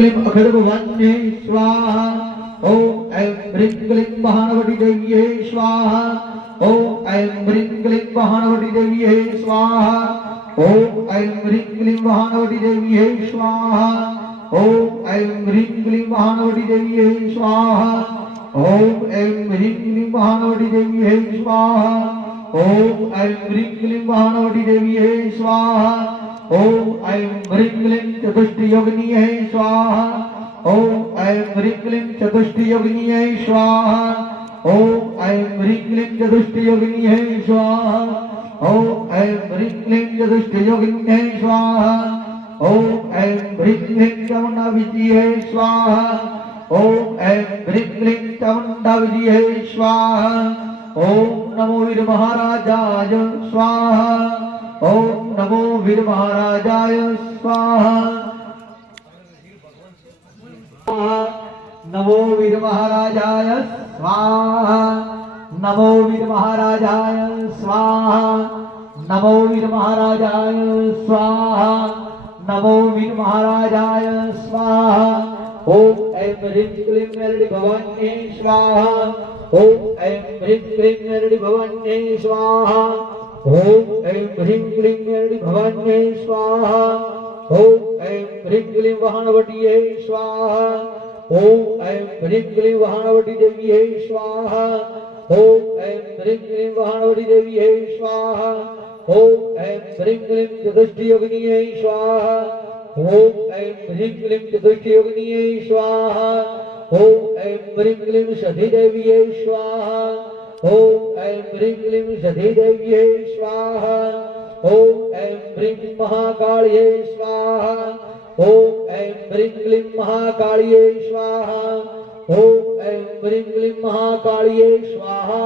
क्लीं अखड्गवन्ये स्वाहा। ओम ऐं ह्रीं क्लीं महानवटी देव्यै स्वाहा। ओम ऐं ह्रीं क्लीं महानवटी देव्यै स्वाहा। ओम ऐं ह्रीं क्लीं महानवटी देव्यै स्वाहा। ओम ऐं ह्रीं क्लीं महानवटी देव्यै स्वाहा। ओम ऐं ह्रीं क्लीं महानवटी देव्यै स्वाहा। ओम ऐं ह्रीं क्लीं महानवटी देव्यै स्वाहा। ओम ऐं ह्रीं क्लीं चतुष्टयोगिन्यै स्वाहा। ओम ऐं ह्रीं क्लीं चतुष्टयोगिन्यै स्वाहा। ओम ऐं ह्रीं क्लीं चतुष्टयोगिन्यै स्वाहा। ओम ऐं ह्रीं क्लीं चतुष्टयोगिन्यै स्वाहा। ओम ऐं ह्रीं क्लीं चामुण्डाविद्यै स्वाहा। ओम ऐं ह्रीं क्लीं चामुण्डाविद्यै स्वाहा। ओम नमो वीर महाराजाय स्वाहा। ओम नमो वीर महाराजाय स्वाहा। नमो वीर महाराजाय स्वाहा। नमो वीर महाराजाय स्वाहा। नमो वीर महाराजाय स्वाहा। नमो वीर महाराजाय स्वाहा। ओम ऐं ह्रीं क्लीं मेलडी भवान्यै स्वाहा। ओम ऐं ह्रीं क्लीं मेलडी भवान्यै स्वाहा। ओम ऐं ह्रीं क्लीं मेलडी भवान्यै स्वाहा। ओम ऐं ह्रीं क्लीं वाहनवट्यै स्वाहा। ओम ऐं ह्रीं क्लीं वाहनवटी देव्यै स्वाहा। ओम ऐं ह्रीं क्लीं वाहनवटी देव्यै स्वाहा। ओम ऐं ह्रीं क्लीं चतुष्टयोगिन्यै स्वाहा। ओम ऐं ह्रीं क्लीं चतुष्टयोगिन्यै स्वाहा। ओम ऐं ह्रीं क्लीं सतीदेव्यै स्वाहा। ओम ऐं ह्रीं क्लीं सतीदेव्यै स्वाहा। ओम ऐं ह्रीं महाकाल्यै स्वाहा। ओम ऐं ह्रीं क्लीं महाकाल्यै स्वाहा। ओम ऐं ह्रीं क्लीं महाकाल्यै स्वाहा।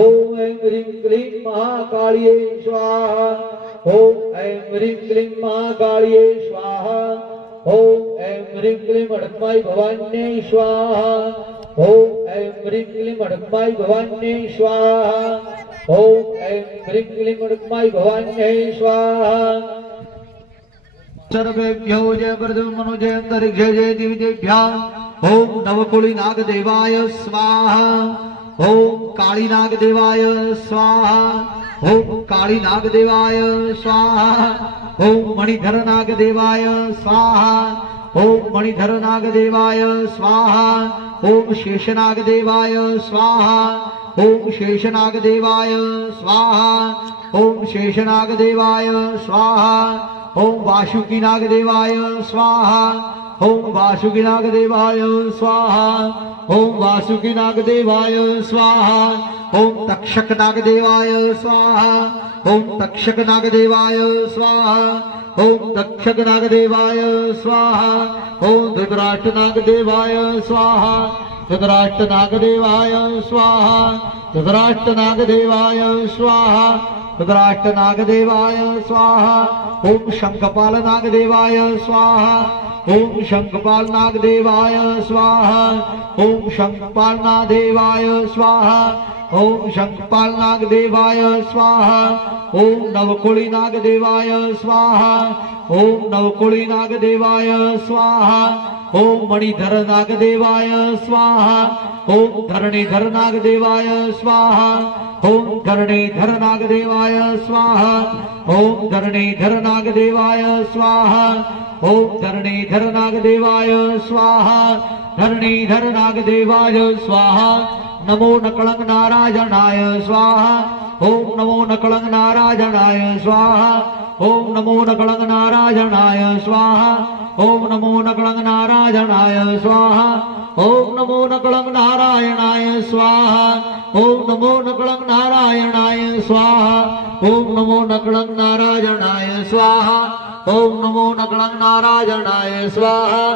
ओम ऐं ह्रीं क्लीं महाकाल्यै स्वाहा। ओम ऐं ह्रीं क्लीं महाकाल्यै स्वाहा। ओम ऐं ह्रीं क्लीं अडक्माई भवान्यै स्वाहा। ओम ऐं ह्रीं क्लीं अडक्माई भवान्यै स्वाहा। ओम ऐं ह्रीं क्लीं अडक्माई भवान्यै स्वाहा। सर्वेभ्यो जय प्रद्युम्न जय अंतरिक्षे जय दिव्येभ्यः। ओम नवकुली नागदेवाय स्वाहा। ओम काली नागदेवाय स्वाहा। ओम काली नागदेवाय स्वाहा। ओम मणिधर नागदेवाय स्वाहा। ओम मणिधर नागदेवाय स्वाहा। ओम शेषनागदेवाय स्वाहा। ओम शेषनागदेवाय स्वाहा। ओम शेषनागदेवाय स्वाहा। ओम वासुकी नागदेवाय स्वाहा। ओम वासुकी नागदेवाय स्वाहा। ओम वासुकी नागदेवाय स्वाहा। ओम तक्षक नागदेवाय स्वाहा। ओम तक्षक नागदेवाय स्वाहा। ओम तक्षक नागदेवाय स्वाहा। ओम धृतराष्ट्र नागदेवाय स्वाहा। धृतराष्ट्र नागदेवाय स्वाहा। धृतराष्ट्र नागदेवाय स्वाहा। धृतराष्ट्र नागदेवाय स्वाहा। ओम शंखपाल नागदेवाय स्वाहा। ओम शंखपाल नागदेवाय स्वाहा। ओम शंखपाल नागदेवाय स्वाहा। ओम शंखपाल नागदेवाय स्वाहा। ओम नवकुली नागदेवाय स्वाहा। ओम नवकुली नागदेवाय स्वाहा। ओम मणिधर नागदेवाय स्वाहा। ओम धरणीधर नागदेवाय स्वाहा। ओम धरणीधर नागदेवाय स्वाहा। ओम धरणीधर नागदेवाय स्वाहा। ओम धरणीधर नागदेवाय स्वाहा। धरणीधर नागदेवाय स्वाहा। नमो नकलंग नारायणाय स्वाहा। ओम नमो नकलंग नारायणाय स्वाहा। ओम नमो नकलंग नारायणाय स्वाहा। ओम नमो नकलंग नारायणाय स्वाहा। ओम नमो नकलंग नारायणाय स्वाहा। ओम नमो नकलंग नारायणाय स्वाहा। ओम नमो नकलंग नारायणाय स्वाहा। ओम नमो नकलंग नारायणाय स्वाहा।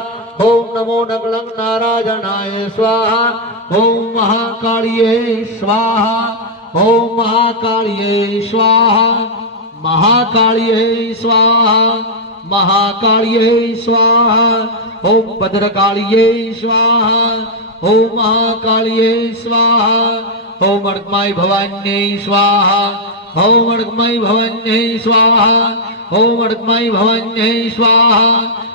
ओम नमो नकलंग नारायणाय स्वाहा। ओम महाकाल्यै स्वाहा। ओम महाकाल्यै स्वाहा। महाकाल्यै स्वाहा। महाकाल्यै स्वाहा। ओम भद्रकाल्यै स्वाहा। ओम महाकाल्यै स्वाहा। ओम अडकमाई भवान्यै स्वाहा। ओम अडकमाई भवान्यै स्वाहा। ओम अडकमाई भवान्यै स्वाहा।